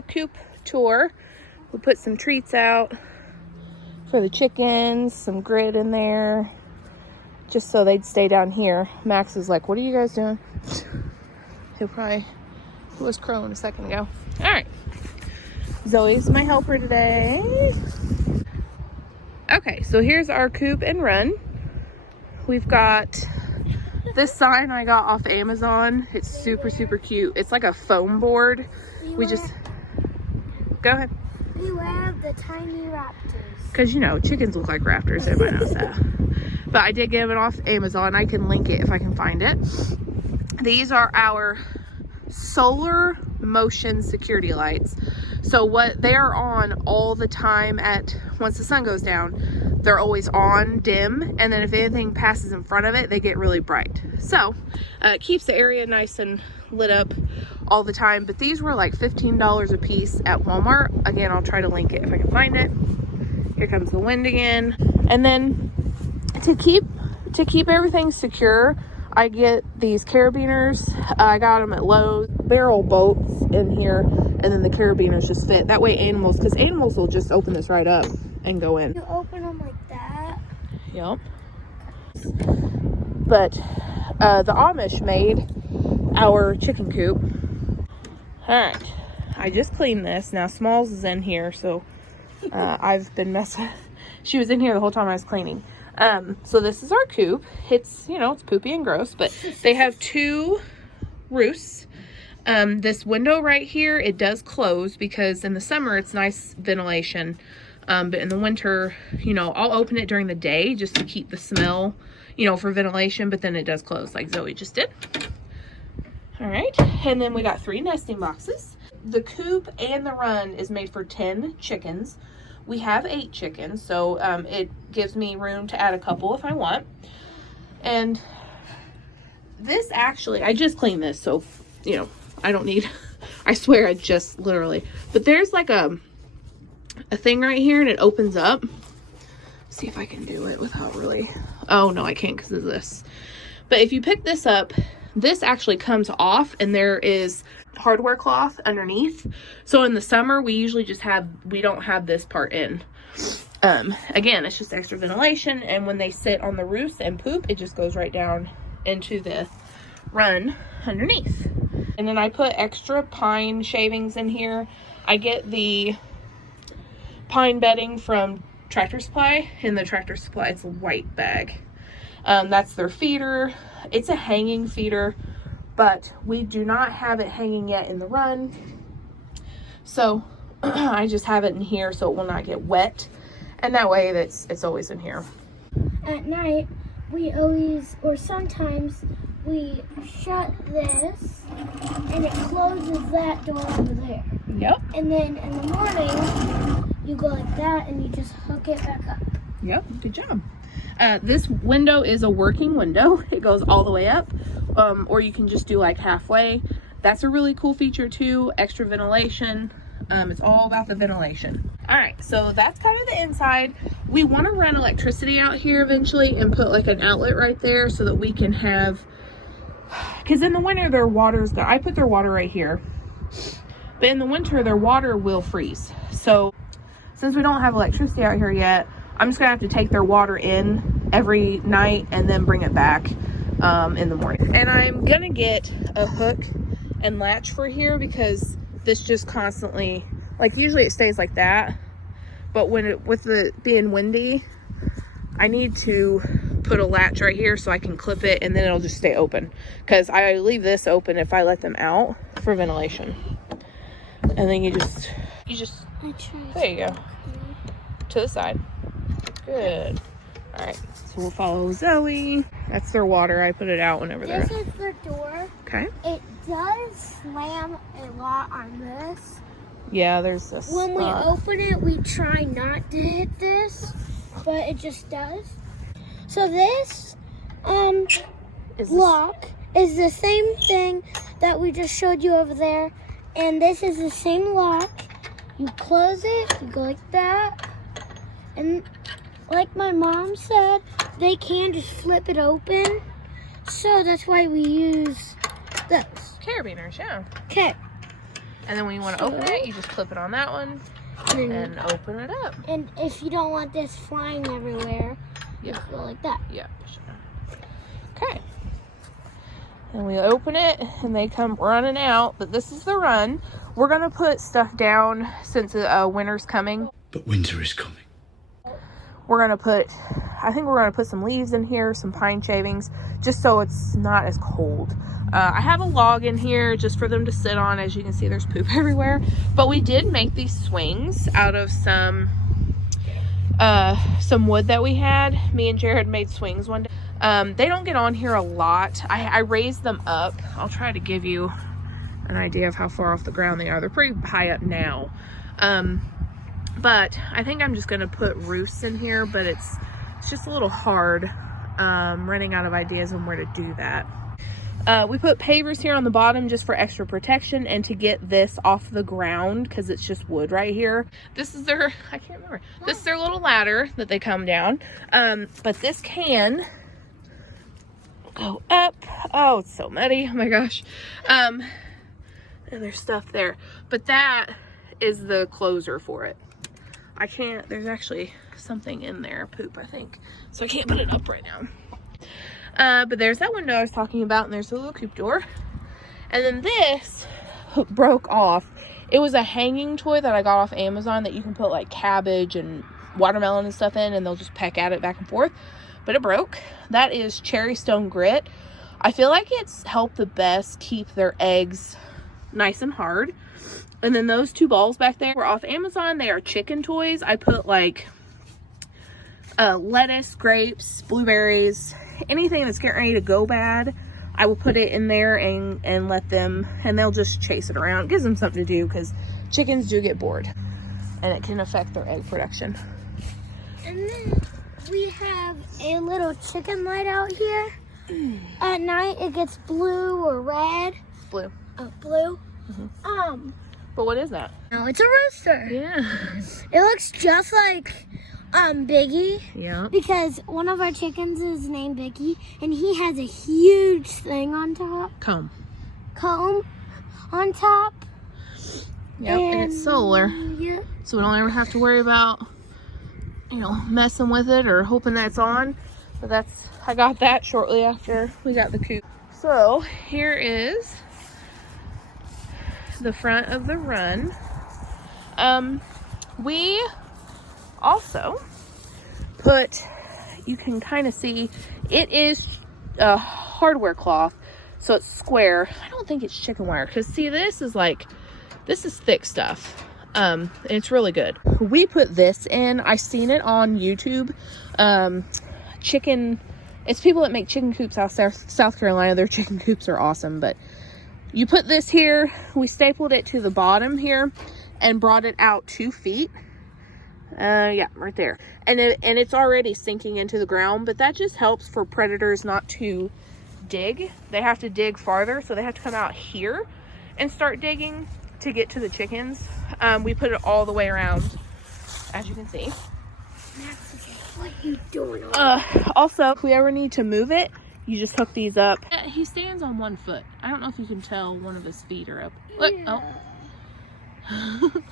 little coop tour. We put some treats out for the chickens, some grit in there, just so they'd stay down here. Max is like, what are you guys doing? He was crowing a second ago. All right. Zoe's my helper today. Okay, so here's our coop and run. We've got this sign I got off Amazon. It's super, super cute. It's like a foam board. Go ahead. Beware of the tiny raptors. Because, you know, chickens look like raptors. Everybody knows that. But I did get it off Amazon. I can link it if I can find it. These are our solar motion security lights. So what they are on all the time once the sun goes down, they're always on dim, and then if anything passes in front of it, they get really bright. So it keeps the area nice and lit up all the time. But these were like $15 a piece at Walmart. Again, I'll try to link it if I can find it. Here comes the wind again. And then to keep everything secure, I get these carabiners. I got them at Lowe's. Barrel bolts in here, and then the carabiners just fit. That way because animals will just open this right up and go in. You open them like that? Yep. But the Amish made our chicken coop. Alright. I just cleaned this. Now Smalls is in here, so I've been messing. She was in here the whole time I was cleaning. So this is our coop. It's, it's poopy and gross, but they have 2 roosts. This window right here, it does close because in the summer it's nice ventilation. But in the winter, I'll open it during the day just to keep the smell, for ventilation, but then it does close like Zoe just did. All right. And then we got 3 nesting boxes. The coop and the run is made for 10 chickens. We have 8 chickens, so it gives me room to add a couple if I want. And this actually, I just cleaned this, so, I don't need, I swear I just literally, but there's like a thing right here and it opens up. See if I can do it without really, oh no, I can't because of this. But if you pick this up, this actually comes off and there is hardware cloth underneath. So in the summer, we usually we don't have this part in. Again, it's just extra ventilation. And when they sit on the roost and poop, it just goes right down into the run underneath. And then I put extra pine shavings in here. I get the pine bedding from Tractor Supply. In the Tractor Supply, it's a white bag. That's their feeder. It's a hanging feeder, but we do not have it hanging yet in the run. So I just have it in here so it will not get wet. And that way it's always in here. At night, we always, or sometimes, we shut this and it closes that door over there. Yep. And then in the morning, you go like that and you just hook it back up. Yep, good job. This window is a working window. It goes all the way up, or you can just do like halfway. That's a really cool feature too, extra ventilation. It's all about the ventilation. All right, so that's kind of the inside. We want to run electricity out here eventually and put like an outlet right there so that we can have, because in the winter their water's I put their water right here, but in the winter their water will freeze. So since we don't have electricity out here yet, I'm just gonna have to take their water in every night and then bring it back in the morning. And I'm gonna get a hook and latch for here because this just constantly, like usually it stays like that, but with it being windy, I need to put a latch right here so I can clip it and then it'll just stay open, because I leave this open if I let them out for ventilation. And then you just there you go, to the side. Good. All right, so we'll follow Zoe. That's their water. I put it out whenever they're. This is the door. Okay. It does slam a lot on this. Yeah, there's this. When we open it, we try not to hit this, but it just does. So this lock is the same thing that we just showed you over there, and this is the same lock. You close it, you go like that, and like my mom said, they can just flip it open. So that's why we use those. Carabiners, yeah. Okay. And then when you want to open it, you just clip it on that one and open it up. And if you don't want this flying everywhere, you go like that. Yeah. Okay. And we open it and they come running out, but this is the run. We're going to put stuff down since winter's coming. But winter is coming. I think we're going to put some leaves in here, some pine shavings, just so it's not as cold. I have a log in here just for them to sit on. As you can see, there's poop everywhere. But we did make these swings out of some wood that we had. Me and Jared made swings one day. They don't get on here a lot. I raised them up. I'll try to give you an idea of how far off the ground they are. They're pretty high up now. But I think I'm just going to put roofs in here, but it's just a little hard running out of ideas on where to do that. We put pavers here on the bottom just for extra protection and to get this off the ground because it's just wood right here. This is their, I can't remember. This is their little ladder that they come down. But this can go up. Oh, it's so muddy. Oh my gosh. And there's stuff there. But that is the closer for it. I can't, there's actually something in there, poop, I think. So I can't put it up right now. But there's that window I was talking about, and there's the little coop door. And then this broke off. It was a hanging toy that I got off Amazon that you can put like cabbage and watermelon and stuff in, and they'll just peck at it back and forth. But it broke. That is cherry stone grit. I feel like it's helped the best keep their eggs nice and hard. And then those two balls back there were off Amazon. They are chicken toys. I put like lettuce, grapes, blueberries, anything that's getting ready to go bad. I will put it in there and let them, and they'll just chase it around. It gives them something to do because chickens do get bored and it can affect their egg production. And then we have a little chicken light out here. At night it gets blue or red. Blue. Blue. Mm-hmm. But what is that? No, it's a rooster. Yeah. It looks just like Biggie. Yeah. Because one of our chickens is named Biggie, and he has a huge thing on top. Comb on top. Yep, and it's solar. Yep. So we don't ever have to worry about, messing with it or hoping that it's on. But I got that shortly after we got the coop. So here is the front of the run. We also put, you can kind of see, it is a hardware cloth, so it's square. I don't think it's chicken wire, because see, this is thick stuff. It's really good. We put this in. I seen it on YouTube. It's people that make chicken coops out South Carolina. Their chicken coops are awesome. But you put this here. We stapled it to the bottom here and brought it out 2 feet. Yeah, right there. And it's already sinking into the ground, but that just helps for predators not to dig. They have to dig farther, so they have to come out here and start digging to get to the chickens. We put it all the way around, as you can see. What are you doing? Also, if we ever need to move it, you just hook these up. He stands on 1 foot. I don't know if you can tell one of his feet are up. Look, yeah. Oh.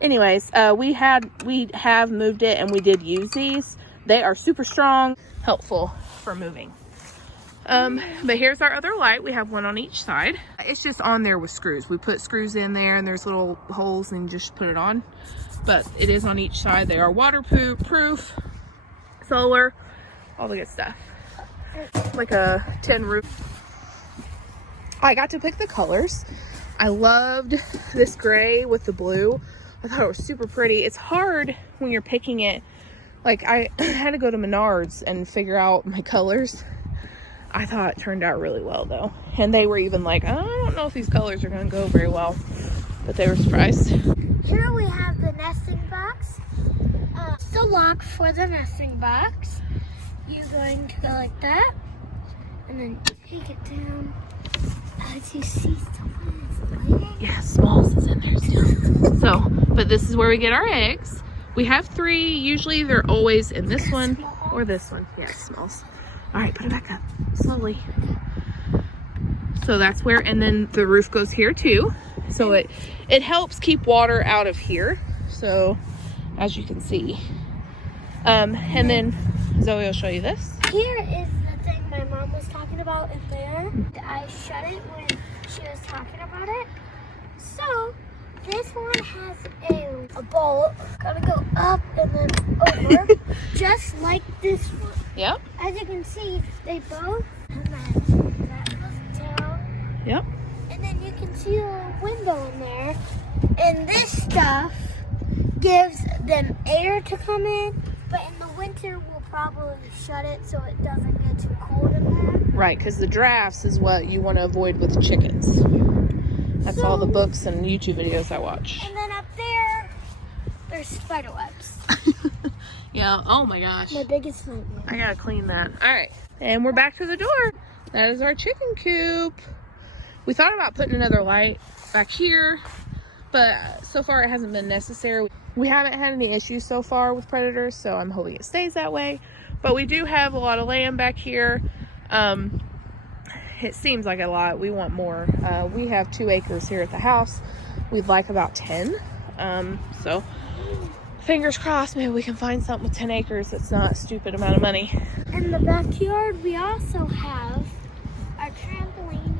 Anyways, we have moved it, and we did use these. They are super strong, helpful for moving. But here's our other light. We have one on each side. It's just on there with screws. We put screws in there, and there's little holes, and you just put it on. But it is on each side. They are waterproof, solar, all the good stuff. Like a tin roof. I got to pick the colors. I loved this gray with the blue. I thought it was super pretty. It's hard when you're picking it. Like, I had to go to Menards and figure out my colors. I thought it turned out really well, though. And they were even like, I don't know if these colors are going to go very well. But they were surprised. Here we have the nesting box. The lock for the nesting box. You're going to go like that. And then take it down. As you see, someone is waiting. Yeah, Smalls is in there still. So, but this is where we get our eggs. We have 3. Usually they're always in this one or this one. Yeah, Smalls. All right, put it back up slowly. So that's where, and then the roof goes here too. So it helps keep water out of here. So as you can see. And then Zoe will show you this. Here is the thing my mom was talking about in there. I shut it when she was talking about it. So this one has a bolt. Gotta go up and then over. Just like this one. Yep. As you can see, they both, and then that goes down. Yep. And then you can see a little window in there. And this stuff gives them air to come in, but in the winter we'll probably shut it so it doesn't get too cold in there. Right, because the drafts is what you want to avoid with chickens. That's all the books and YouTube videos I watch. And then up there, there's spider webs. Yeah, oh my gosh. My biggest nightmare. I gotta clean that. All right, and we're back to the door. That is our chicken coop. We thought about putting another light back here, but so far it hasn't been necessary. We haven't had any issues so far with predators, so I'm hoping it stays that way. But we do have a lot of land back here. It seems like a lot. We want more. We have 2 acres here at the house. We'd like about 10. So fingers crossed, maybe we can find something with 10 acres that's not a stupid amount of money. In the backyard, we also have our trampoline.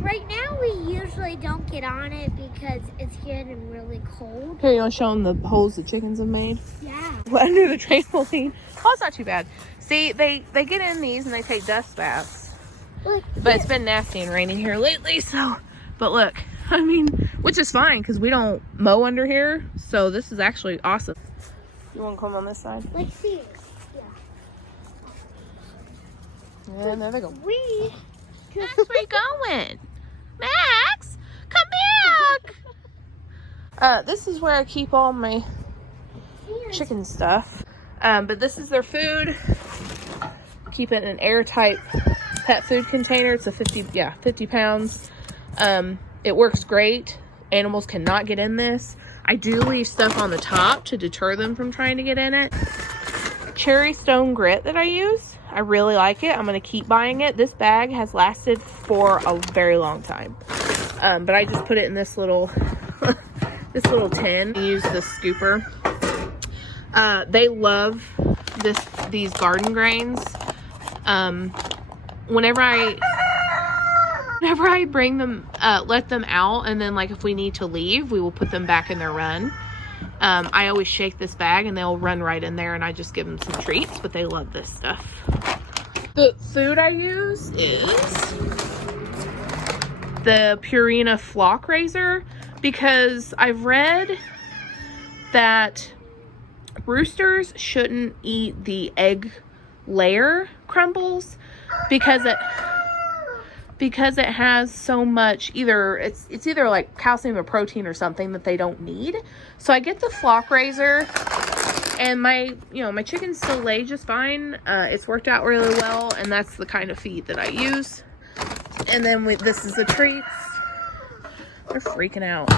Right now, we usually don't get on it because it's getting really cold. Here, you want to show them the holes the chickens have made? Yeah. Under the trampoline. Oh, it's not too bad. See, they get in these and they take dust baths. Look, But it's been nasty and raining here lately, so. But look, I mean, which is fine because we don't mow under here. So this is actually awesome. You want to come on this side? like, see. Yeah. And there they go. We. Max, where you going? Max, come back. This is where I keep all my chicken stuff. But this is their food. Keep it in an airtight pet food container. It's a 50 pounds. It works great. Animals cannot get in this. I do leave stuff on the top to deter them from trying to get in it. Cherry stone grit that I use. I really like it. I'm going to keep buying it. This bag has lasted for a very long time. But I just put it in this little this little tin. I use the scooper. They love these garden grains. Whenever I bring them, let them out, and then like if we need to leave, we will put them back in their run. I always shake this bag and they'll run right in there, and I just give them some treats, but they love this stuff. The food I use is the Purina Flock Raiser, because I've read that roosters shouldn't eat the egg layer crumbles because it has so much, it's either like calcium or protein or something that they don't need. So I get the Flock Raiser, and my chickens still lay just fine. It's worked out really well, and that's the kind of feed that I use. And then this is the treats. They're freaking out.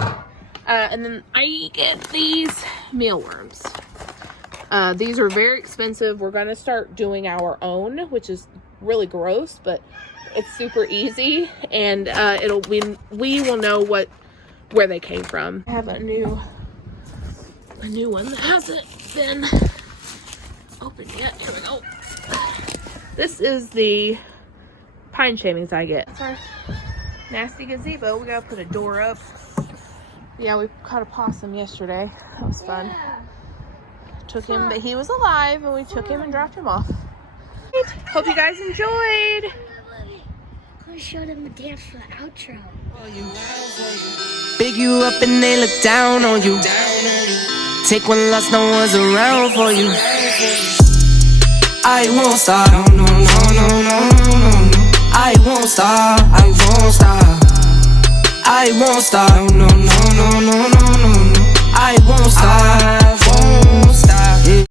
And then I get these mealworms. These are very expensive. We're going to start doing our own, which is really gross, but it's super easy, and we will know where they came from. I have a new one that hasn't been opened yet. Here we go. This is the pine shavings I get. It's our nasty gazebo. We gotta put a door up. Yeah, we caught a possum yesterday. That was fun. Yeah. Took him, but he was alive, and we took him and dropped him off. Hope you guys enjoyed. I showed him a dance for the outro. Big you up and they look down on you. Take one loss, no one's around for you. I won't stop. No, no, no, no, no, no, no. I won't stop. I won't stop. I won't stop. No, no, no, no, no, no, no. I won't stop.